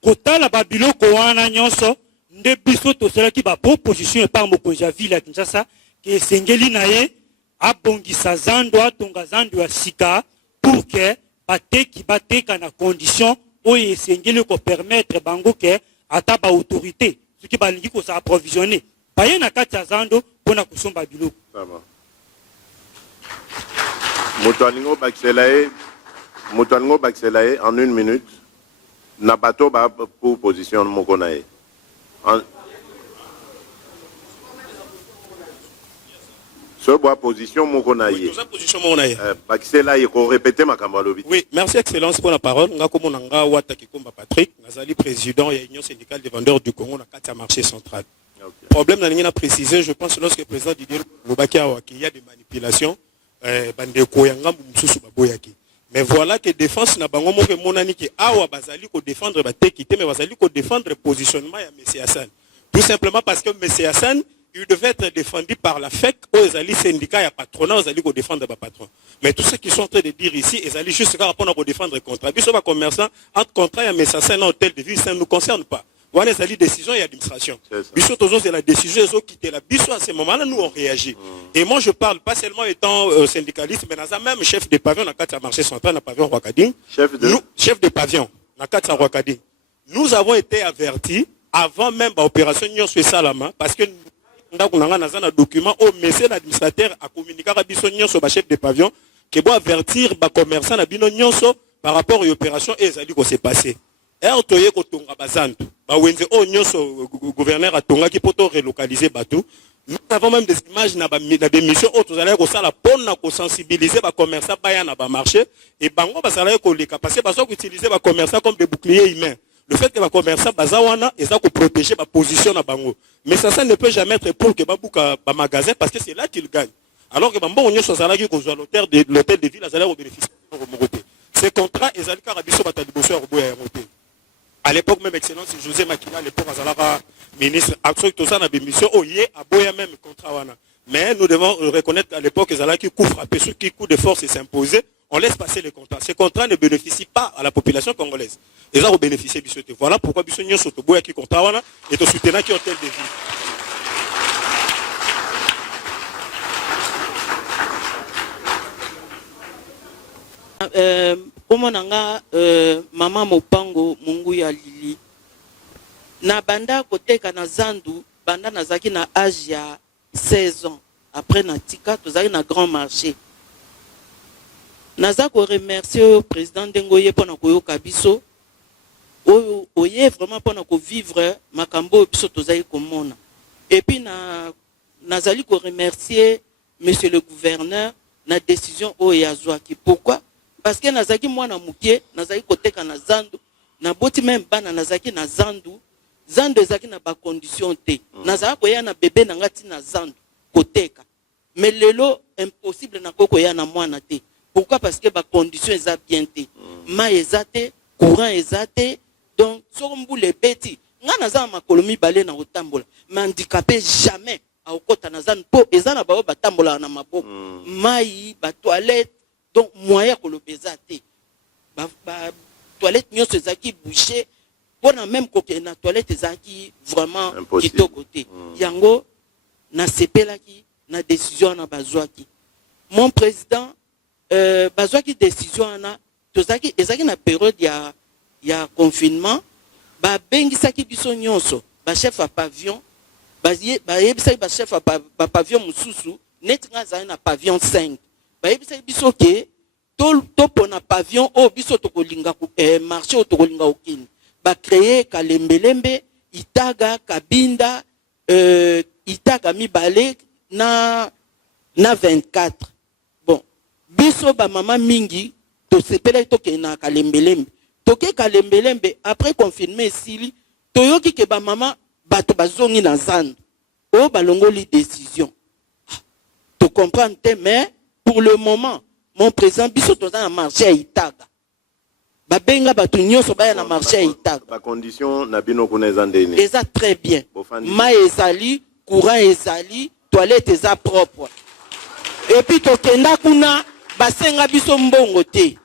kotala ba biloko wana nyonso nde biso tosalaki ba proposition par mokonzi ya ville ya Kinshasa ke esengeli na ye abongisa zando atonga zando ya sika pour que bateki bateka na condition oyo esengeli ko permettre bango ke ata ba autorité soki balingi ko sa approvisionner baye na kati ya zando pona kusomba biloko. Ça va. Moutalingo Baxelae en 1 minute. Nabato ba pour position Mokonae. Position Mokonae. Baxelae, il faut répéter ma camarade. Oui, merci Excellence pour la parole. Nga komo nanga wata kikomba Patrick, nazali président de l'Union syndicale des vendeurs du Congo na kati ya marché central. Okay. Problème dans l'Union précisé, je pense lorsque le président Didier Lobaki il y a des manipulations, mais voilà que défense na bango mo ke monani ke awa bazali ko défendre ba tekité mais bazali ko défendre positionnement ya monsieur Hassan. Tout simplement parce que monsieur Hassan il devait être défendu par la FEC aux alliés syndicats et patronat aux alliés qui défendent les patrons. Mais tout ce qu'ils sont en train de dire ici, ils allaient juste pour défendre le contrat. Puis, les commerçants, entre contrat et message, un hôtel de ville, ça ne nous concerne pas. Voilà les décisions et l'administration. Biso toujours c'est la décision ils ont quitté la biso à ce moment-là nous on réagit. Et moi je parle pas seulement étant syndicaliste mais dans un même chef de pavillon dans le marché central dans le pavillon Rwakading. Chef de pavillon dans le Rwakading. Nous avons été avertis avant même l'opération Nyon sur Salama parce que nous avons un document au monsieur l'administrateur a communiqué à biso Nyon sur le chef de pavillon qui doit avertir les commerçants à bino Nyon par rapport à l'opération et ça dit qu'on s'est passé. Et on toye ko tonga bazantu ba wenze o nyonso gouverneur a tonga ki poto relocaliser bateau. Nous avons même des images na des missions autres allez ko sala pona ko sensibiliser ba commerçants baya na ba marché et bango ba sala ko leka parce que ba so utiliser ba commerçants comme des boucliers humains. Le fait que ba commerçants bazawana et ça ko protéger ba position na bango. Mais ça ne peut jamais être pour que ba buka ba magasin parce que c'est là qu'ils gagnent. alors que bambongo nyonso azalaki kozwa l'hôtel de ville azalaki kobénéficie moko te. Ce contrat ezali kaka biso bato ya liboso ya koboya yango te. À l'époque même excellence José Makila à l'époque azalaka ministre soki toza na bémission oye aboya même contrat wana. Mais nous devons reconnaître qu'à l'époque ezalaki coup frappé ceux qui coup de force s'imposer. On laisse passer les contrats. Ces contrats ne bénéficient pas à la population congolaise. Ils ont bénéficié de ce. Voilà pourquoi Bissot Nyon Sotoboya qui contrat et de soutenir qui hôtel de ville. Omonanga mama mopango mungu ya lili na banda koteka na zandu banda nazaki na âge ya 16 ans après na tika tozaki na grand marché naza ko remercier le président Dengoye pona koyoka biso oye vraiment pona ko vivre makambo biso tozaki komona et puis nazali ko remercier monsieur le gouverneur na décision oyazwaki. Pourquoi? Parce que nazaki mwana mukie nazaki koteka na zandu na boti même bana nazaki na zandu ezaki na ba condition te nazaka koya na bébé na ngati na zandu koteka mais lelo impossible na koko ya na mwana te. Pourquoi? Parce que ba condition eza bien te ma eza te courant eza te donc sombu les beti nga naza makolo mibale na otambola mais handicapé jamais a okota na zandu po eza na bao batambola na maboko mai ba toilette. Donc, moyen que le bezate, toilette nyonso ezaki bouché, pour même que na toilette ezaki vraiment kitoko côté. Yango na sepelaki na décision na bazwaki. Mon président bazwaki décision na tozaki ezaki na période ya confinement, ba bengisaki biso nyonso, ba chef à pavillon, ba yebisaki ba chef à pavillon mususu, net nga za na pavillon 5. Bayebisa biso ke to pona pavillon o biso tokolinga marché o tokolinga okini ba créer kalembelembe itaga kabinda itaga mibale na 24. Bon biso ba mama mingi to sepela to ke na kalembelembe toke kalembelembe après confirmer sili toyoki ke ba mama bato bazongi na zando o balongoli décision to comprendre mais pour le moment, mon président biso toza na marché à Itaga. Ba benga batu nyonso baya na marché à Itaga. Ba condition na bino kuna ezandeni. Eza très bien. Ma ezali, courant ezali, toilette eza propre. Et puis tokenda kuna basenga biso mbongo te.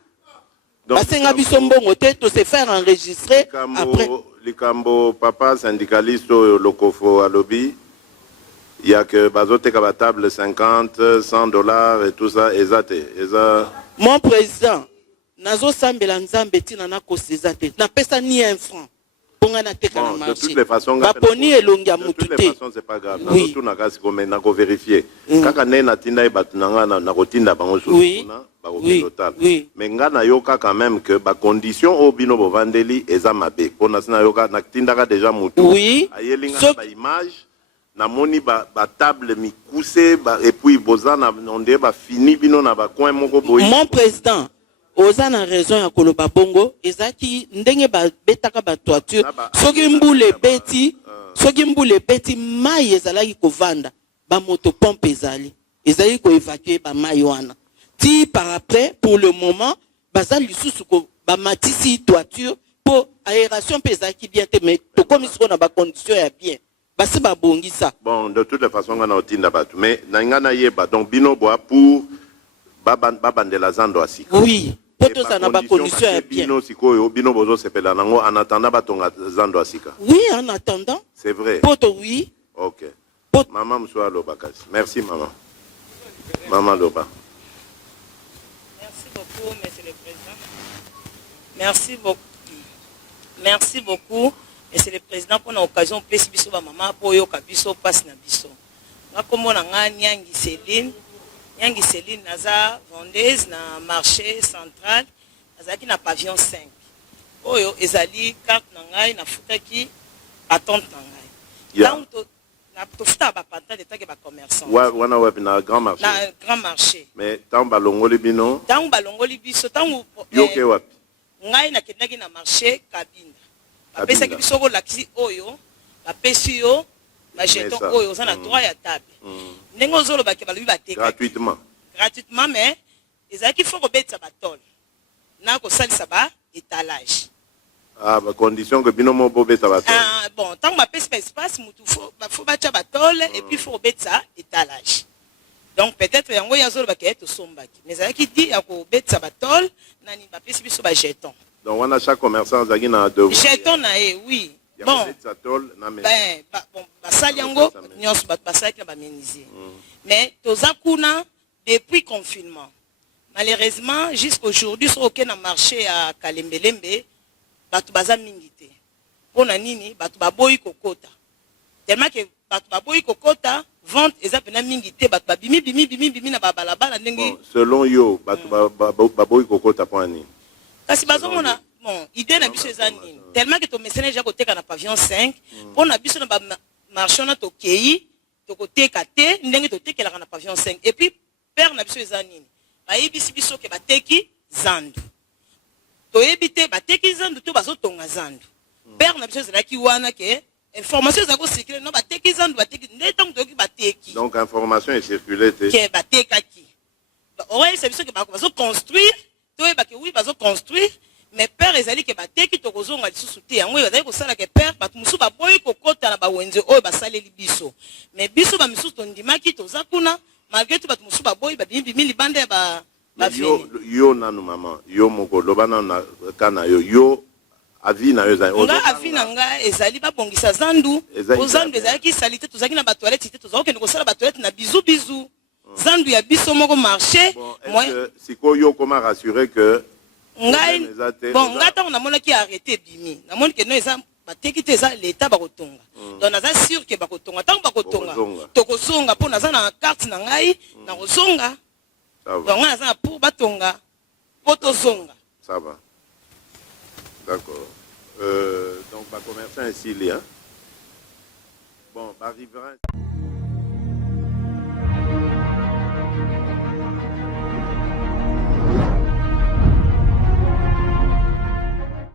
Basenga biso mbongo te to se faire enregistrer après. Likambo papa syndicaliste lokofo alobi. Il y a que bazote ka table 50, $100 et tout ça, ezate. Mon président, nazo sambela nzambe tina na kosezate. Na pesa ni un franc. Ponga na teka na marché. De toutes les façons, baponi elongi ya mutu te. De toutes les façons, c'est pas grave. Oui. Tout na kasi comme na ko vérifier. Kaka ne na tinda batu nanga na kotinda bango so. Oui. Oui. Mais nga na yoka quand même que ba condition au bino bo vandeli eza mabe. Pona sina yoka na tinda ka déjà mutu. Oui. Ayelinga ba image. Na moni ba table mi coussé et puis bozana onde ba fini bino na ba coin moko boyi. Mon président ozana raison ya koloba bongo ezaki ndenge ba betaka ba toiture soki mbule beti mai ezalaki kovanda ba moto pompe ezali ko évacuer ba mai wana ti par après pour le moment bazali lisusu ko ba matisi toiture pour aération ezaki bien te mais to comme ils na ba condition ya bien. Bon, de toutes les façons, on a otinda batu. Mais, n'angana yeba, donc, bino boa pour baban de la zando asika. Oui, pour tout ça, n'a pas condition à bien. Bino siko, bino bozo sepela nango, en attendant batonga zando asika. Oui, en attendant. C'est vrai. Poto, oui. Ok. Maman Msoua Loba Kasi. Merci, maman. Maman Loba. Merci beaucoup, monsieur le président. Merci beaucoup. Merci beaucoup. Et c'est le président pour l'occasion de faire biso ba maman pour yo kabiso passe na biso. Nga komona nga Nyangi Céline naza vendeuse na marché central azaki na pavillon 5. Oyo ezali carte na ngai na futaki patente na ngai. Donc na tofuta ba patente de take ba commerçant. Wana web na grand marché. Na grand marché. Mais tant balongoli bino. Tant balongoli biso tant yoke wapi. Ngai na kendaki na marché Kabinda. Apesa ki biso ko lakisi oyo apesi yo ba jeton oyo za na droit ya table ndenge ozoloba ke balobi bateka gratuitement. Gratuitement, mais ezalaki faut kobetisa batole na kosalisa ba étalage. Ah, bah, condition que binomo bobe ça va. Ah, bon, tant que ma espace, mutu faut battre batole et puis faut kobetisa étalage. Donc peut-être yango yazolo baketo sombaki. Mais ezalaki dit ya kobetisa batole nani ba pesi biso ba jeton. Donc on a chaque commerçant zaki na devoir. Jeton na oui. Bon, ben, bon, basali yango nyonso basali na ba menuisier. Mais tozakuna depuis confinement. Malheureusement, jusqu'aujourd'hui, sur aucun marché à Kalembelembe, batu baza mingité. Pour nini, batu baboyi kokota. Tellement que batu baboyi kokota, vente ezapena mingité, batu bimi na babalabala ndenge. Selon yo, batu baboyi kokota pour nini? Kasi bazomona bon, idée na biso eza nini. Tellement que to mesene ja koteka na pavillon 5, pour na biso na ba marché na to kei, to koteka te, ndenge to tekela na pavillon 5. Et puis père na biso eza nini. Bayebisi biso ke bateki zandu. Toyebite bateki zandu to bazotonga zandu. Père na biso ezalaki wana ke information ezako circuler no bateki zandu bateki ndeta mutoki bateki. Donc information est circulée te. Ke batekaki. Ouais, c'est biso ke bazo construire, toyeba ke oui bazo construire, mais père ezali ke bateki to kozonga lisusu te. Yango ezali ko sala ke père batu musu ba boyi kokota na ba wenze oyo basaleli biso. Mais biso ba misusu tondimaki tozakuna malgré tout batu musu ba boyi ba bimi libande ba yo nanu maman yo moko lobana na kana yo avi na yo za nga avi na nga ezali ba bongisa zandu ozandu ezali ki salite tozaki na ba toilette te tozaki ko sala ba toilette na bizu zandu ya biso moko marché moi siko yo comment rassurer que ngai bon ngata on a mona ki arrêter bimi na mona ke no eza bateki te eza l'état bakotonga donc naza sûr que bakotonga tant bakotonga tokozonga po naza na carte na ngai na kozonga donc naza na pour batonga po tozonga ça va d'accord donc ba commerçant ici là bon ba riverain